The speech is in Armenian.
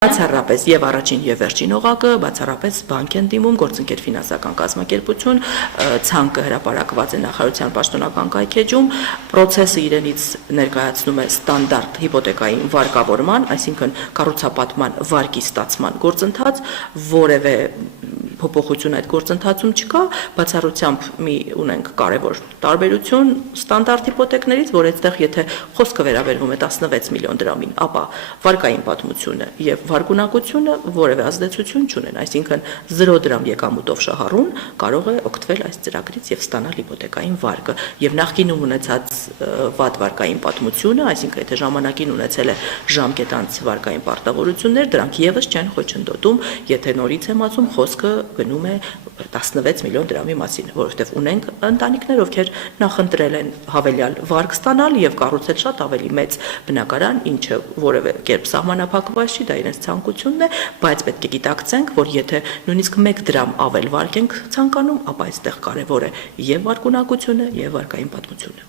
Բացառապես եւ առաջին եւ վերջին օղակը բացառապես բանկ են դիմում գործընկեր ֆինանսական կազմակերպություն, ցանկը հրապարակված է նախարարության պաշտոնական կայքեջում, process-ը իրենից ներկայացնում է ստանդարտ հիպոթեկային վարկավորման, այսինքն կառուցապատման վարկի ստացման գործընթաց, որևէ փոփոխություն այդ գործընթացում չկա, բացառությամբ մի ունենք կարևոր տարբերություն ստանդարտ հիպոթեկներից, որ այդտեղ եթե խոսքը վերաբերվում է 16 միլիոն դրամին, ապա վարկային պատմությունը եւ վարկունակությունը որևէ ազդեցություն չունեն, այսինքն 0 դրամ եկամուտով շահառուն կարող է օգտվել այս ծրագրից եւ ստանալ հիպոթեկային վարկը եւ նախկինում ունեցած վատ վարկային պատմությունը, այսինքն եթե ժամանակին ունեցել է ժամկետանց վարկային պարտավորություններ, դրանք եւս չեն խոչընդոտում, եթե նորից եմ ասում, խոսքը գնում է 16 միլիոն դրամի մասին, որովհետև ունենք ընտանիքներ, ովքեր նախընտրել են հավելյալ վարկ ստանալ եւ կառուցել շատ ավելի մեծ բնակարան, ինչը որևէ կերպ սահմանափակված չի, դա իրենց ցանկությունն է, բայց պետք է գիտակցենք, որ եթե նույնիսկ 1 դրամ ավել վարկ ենք ցանկանում, ապա այստեղ կարևոր է եւ վարկունակությունը եւ վարկային պատմությունը։